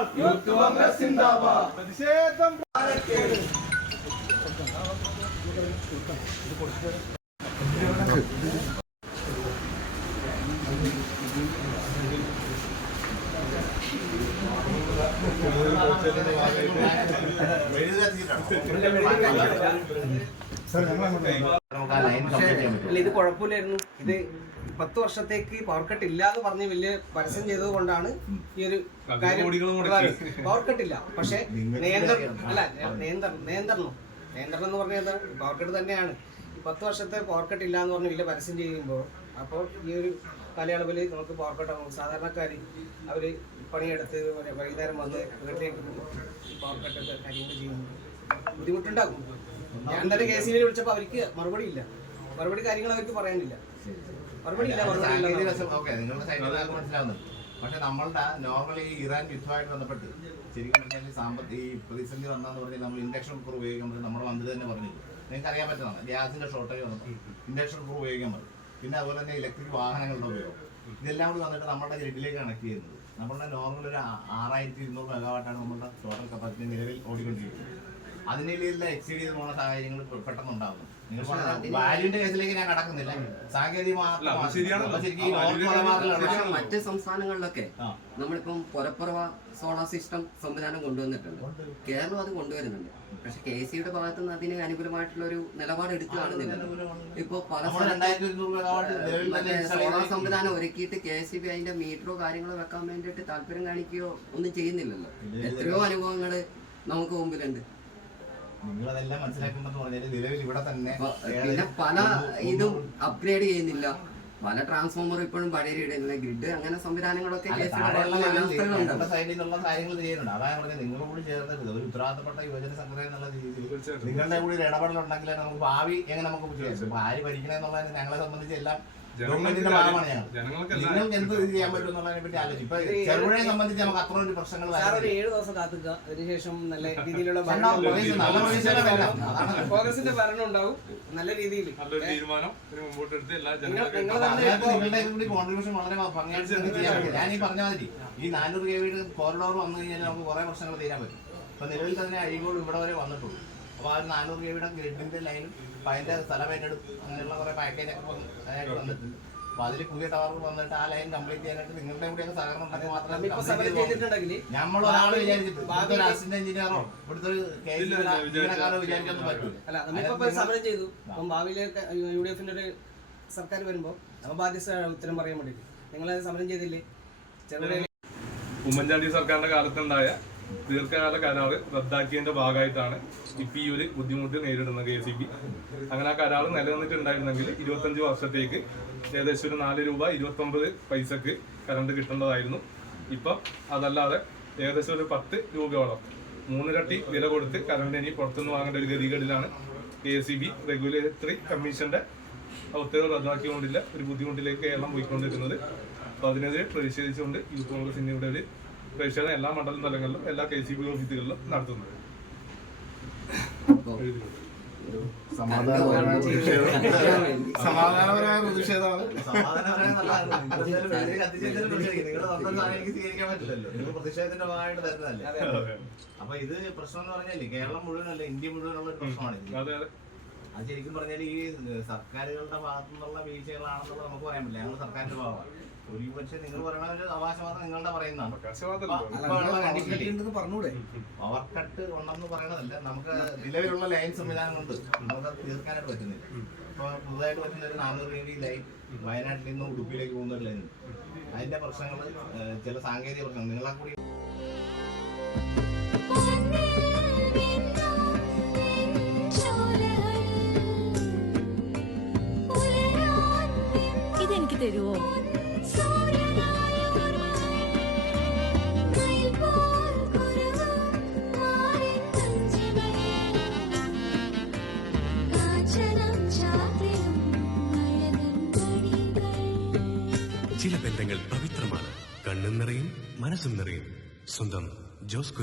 സിന്ദാബാദ്, youth Congress സിന്ദാബാദ്. പ്രതിഷേധം ഇത് കുഴപ്പമില്ലായിരുന്നു. ഇത് 10 വർഷത്തേക്ക് പവർ കട്ട് ഇല്ല എന്ന് പറഞ്ഞ് വലിയ പരസ്യം ചെയ്തത് കൊണ്ടാണ് ഈ ഒരു കാര്യം. പവർ കട്ട് ഇല്ല, പക്ഷെ നിയന്ത്രണം എന്ന് പറഞ്ഞാൽ പവർ കട്ട് തന്നെയാണ്. 10 വർഷത്തെ പവർ കട്ട് ഇല്ല എന്ന് പറഞ്ഞ് വലിയ പരസ്യം ചെയ്യുമ്പോൾ അപ്പോൾ ഈ ഒരു കാലയളവിൽ നമുക്ക് പവർ കട്ട് ആകും. സാധാരണക്കാർ അവർ പണിയെടുത്ത് വൈകുന്നേരം വന്ന് വീട്ടിലേക്ക് പവർ കട്ടൊക്കെ കാര്യങ്ങൾ ചെയ്യുമ്പോൾ ബുദ്ധിമുട്ടുണ്ടാകും. ഞാൻ തന്നെ KCB വിളിച്ചപ്പോൾ അവർക്ക് മറുപടി കാര്യങ്ങൾ അവർക്ക് പറയാനില്ല. പക്ഷെ നമ്മളുടെ നോർമലി ഇറാൻ യുദ്ധമായിട്ട് ബന്ധപ്പെട്ട് ശരിക്കും പറഞ്ഞാൽ ഈ പ്രതിസന്ധി വന്നാന്ന് പറഞ്ഞാൽ നമ്മൾ ഇൻഡക്ഷൻ കുക്കർ ഉപയോഗിക്കുമ്പോൾ നമ്മുടെ മന്ത്രി തന്നെ പറഞ്ഞു, നിങ്ങൾക്ക് അറിയാൻ പറ്റുന്നതാണ് ഗ്യാസിന്റെ ഷോർട്ടേജ് വന്നപ്പോൾ ഇൻഡക്ഷൻ കുക്കർ ഉപയോഗിക്കാൻ പറയും. പിന്നെ അതുപോലെ തന്നെ ഇലക്ട്രിക് വാഹനങ്ങളുടെ ഉപയോഗം, ഇതെല്ലാം കൂടി വന്നിട്ട് നമ്മുടെ ഗ്രിഡിലേക്ക് കണക്ട് ചെയ്യുന്നത്. നമ്മളുടെ നോർമൽ ഒരു 6200 മെഗാവാട്ടാണ് നമ്മുടെ ടോട്ടൽ കപ്പാസിറ്റി നിലവിൽ ഓടിക്കൊണ്ടിരിക്കുന്നത്. അതിനെല്ലാം എക്സീഡ് ചെയ്ത് പോകുന്ന സാഹചര്യങ്ങൾ പെട്ടെന്നുണ്ടാകുന്നു. വാല്യൂന്റെ കേസിലേക്ക് ഞാൻ കടക്കുന്നില്ല, സാങ്കേതിക മറ്റ് സംസ്ഥാനങ്ങളിലൊക്കെ നമ്മളിപ്പം പുറപ്പുറവ സോളാർ സിസ്റ്റം സംവിധാനം കൊണ്ടുവന്നിട്ടുണ്ട്. കേരളം അത് കൊണ്ടുവരുന്നുണ്ട്. പക്ഷെ KCBയുടെ ഭാഗത്ത് നിന്ന് അതിന് അനുകൂലമായിട്ടുള്ള ഒരു നിലപാട് എടുത്തു കാണുന്നില്ല. ഇപ്പൊ പല സോളാർ സംവിധാനം ഒരുക്കിയിട്ട് KCB അതിന്റെ മീറ്ററോ കാര്യങ്ങളോ വെക്കാൻ വേണ്ടിയിട്ട് താല്പര്യം കാണിക്കുകയോ ഒന്നും ചെയ്യുന്നില്ലല്ലോ. എത്രയോ അനുഭവങ്ങൾ നമുക്ക് മുമ്പിലുണ്ട്. നിങ്ങളതെല്ലാം മനസ്സിലാക്കുമ്പോൾ പറഞ്ഞാൽ നിലവിൽ ഇവിടെ തന്നെ പിന്നെ പല ഇതും അപ്ഗ്രേഡ് ചെയ്യുന്നില്ല. പല ട്രാൻസ്ഫോമർ ഇപ്പോഴും പഴയ ഇടുന്നില്ല. ഗ്രിഡ് അങ്ങനെ സംവിധാനങ്ങളൊക്കെ സൈഡിൽ നിന്നുള്ള കാര്യങ്ങൾ ചെയ്യുന്നുണ്ട്. അതാണ് പറഞ്ഞത് നിങ്ങളും കൂടി ചേർന്നിട്ട് ഒരു ഉത്തരവാദിത്തപ്പെട്ട യുവജന സംഘടന എന്നുള്ള രീതിയിൽ നിങ്ങളുടെ കൂടി ഒരു ഇടപെടലുണ്ടെങ്കിലേ നമുക്ക് ഭാവി എങ്ങനെ നമുക്ക് ചെയ്യാം. ആര് ഭരിക്കണമെന്നുള്ളതിന് ഞങ്ങളെ സംബന്ധിച്ച് എല്ലാം ഗവൺമെന്റിന്റെ ഭാഗമാണ് നിങ്ങൾക്ക് എന്ത് ചെയ്യാൻ പറ്റും എന്നുള്ളതിനെ പറ്റി ആലോചിക്കും. ഇപ്പൊ ചെറുപുഴയെ സംബന്ധിച്ച് നമുക്ക് അത്ര ഒരു പ്രശ്നങ്ങൾ 7 ദിവസം കാത്തുക. അതിനുശേഷം നല്ല രീതിയിലുള്ള കോൺഗ്രസിന്റെ ഭരണം ഉണ്ടാവും. നല്ല രീതിയിൽ നിങ്ങളുടെ കൂടി കോൺട്രിബ്യൂഷൻ വളരെ ഭംഗിയായിട്ട് ചെയ്യാൻ പറ്റും. ഞാൻ ഈ പറഞ്ഞ മാതിരി ഈ 400 kV കോറിഡോർ വന്നു കഴിഞ്ഞാൽ നമുക്ക് കുറെ പ്രശ്നങ്ങൾ തീരാൻ പറ്റും. ഇപ്പൊ നിലവിൽ തന്നെ അഴീക്കോട് ഇവിടെ വരെ വന്നിട്ടുള്ളൂ. അപ്പോൾ ആ 400 kV ഗ്രിഡിന്റെ ലൈനും അതിന്റെ സ്ഥലം ഏറ്റെടുപ്പ് അങ്ങനെയുള്ള കുറെ പാക്കേജൊക്കെ വന്നിട്ടുണ്ട്. അപ്പൊ അതിൽ പുതിയ ടവർ വന്നിട്ട് ആ ലൈൻ കംപ്ലീറ്റ് ചെയ്യാനായിട്ട് നിങ്ങളുടെ കൂടെയൊക്കെ സഹകരണം ഉണ്ടെങ്കിൽ മാത്രമേ നമ്മൾ ഒരാൾ വിചാരിച്ചിട്ട് ഒരു അസിസ്റ്റന്റ് എഞ്ചിനീയറോ ഇവിടുത്തെ ഒരു ജീവനക്കാരോ വിചാരിക്കൊന്നും പറ്റൂല. നമ്മളിപ്പോ സമരം ചെയ്തു. അപ്പം ഭാവിയിലേക്ക് UDFന്റെ ഒരു സർക്കാർ വരുമ്പോൾ നമ്മൾ ബാധ്യസ്ഥ ഉത്തരം പറയാൻ വേണ്ടിയിട്ട് നിങ്ങൾ സമരം ചെയ്തില്ലേ? ഉമ്മൻചാണ്ടി സർക്കാരിന്റെ കാലത്തുണ്ടായ ദീർഘകാല കരാറ് റദ്ദാക്കിയതിന്റെ ഭാഗമായിട്ടാണ് ഇപ്പൊ ഈ ഒരു ബുദ്ധിമുട്ട് നേരിടുന്നത് KCB. അങ്ങനെ ആ കരാറ് നിലനിന്നിട്ടുണ്ടായിരുന്നെങ്കിൽ 25 വർഷത്തേക്ക് ഏകദേശം ഒരു 4 രൂപ 29 പൈസക്ക് കറണ്ട് കിട്ടേണ്ടതായിരുന്നു. ഇപ്പം അതല്ലാതെ ഏകദേശം ഒരു 10 രൂപയോളം 3 ഇരട്ടി വില കൊടുത്ത് കറണ്ട് ഇനി പുറത്തുനിന്ന് വാങ്ങേണ്ട ഒരു ഗതികേടിലാണ് KCB. റെഗുലേറ്ററി കമ്മീഷന്റെ ഉത്തരവ് റദ്ദാക്കിക്കൊണ്ടില്ല ഒരു ബുദ്ധിമുട്ടിലേക്ക് കേരളം പോയിക്കൊണ്ടിരിക്കുന്നത്. അപ്പോൾ അതിനെതിരെ പ്രതിഷേധിച്ചുകൊണ്ട് യൂത്ത് കോൺഗ്രസ് ഇന്ത്യയുടെ ഒരു പ്രതിഷേധം എല്ലാ മണ്ഡലം തലങ്ങളിലും എല്ലാ KCB ഓഫീസുകളിലും നടത്തുന്നത്. സമാധാനപരമായ പ്രതിഷേധമാണ്. സ്വീകരിക്കാൻ പറ്റില്ലല്ലോ, നിങ്ങൾ പ്രതിഷേധത്തിന്റെ ഭാഗമായിട്ട് തരുന്നതല്ലേ. അപ്പൊ ഇത് പ്രശ്നം എന്ന് പറഞ്ഞാല് കേരളം മുഴുവനല്ല, ഇന്ത്യ മുഴുവനുള്ള ഒരു പ്രശ്നമാണ്. അത് ശരിക്കും പറഞ്ഞാൽ ഈ സർക്കാരുകളുടെ ഭാഗത്തു നിന്നുള്ള വീഴ്ചകളാണെന്നുള്ളത് നമുക്ക് പറയാൻ പറ്റില്ല. ഞങ്ങൾ സർക്കാരിന്റെ ഭാഗമാണ്. ഒരുപക്ഷെ നിങ്ങൾ പറയുന്ന ഒരു അവകാശവാദം നിങ്ങളുടെ പറയുന്നതാണ്. പറഞ്ഞൂടെ പവർ കട്ട് ഉണ്ടെന്ന് പറയണതല്ല, നമുക്ക് നിലവിലുള്ള ലൈൻ സംവിധാനങ്ങളുണ്ട്, നമുക്ക് തീർക്കാനായിട്ട് പറ്റുന്നില്ല. ഇപ്പൊ പുതുതായിട്ട് വരുന്ന ഒരു 400 kV ലൈൻ വയനാട്ടിൽ നിന്ന് ഉടുപ്പിയിലേക്ക് പോകുന്ന ഒരു ലൈൻ, അതിന്റെ പ്രശ്നങ്ങൾ ചില സാങ്കേതിക പ്രശ്നങ്ങൾ നിങ്ങളെ കൂടി ഇതെനിക്ക് തരുമോ? ചില ബന്ധങ്ങൾ പവിത്രമാണ്, കണ്ണും നിറയും മനസ്സും നിറയും. സ്വന്തം ജോസ്കോ.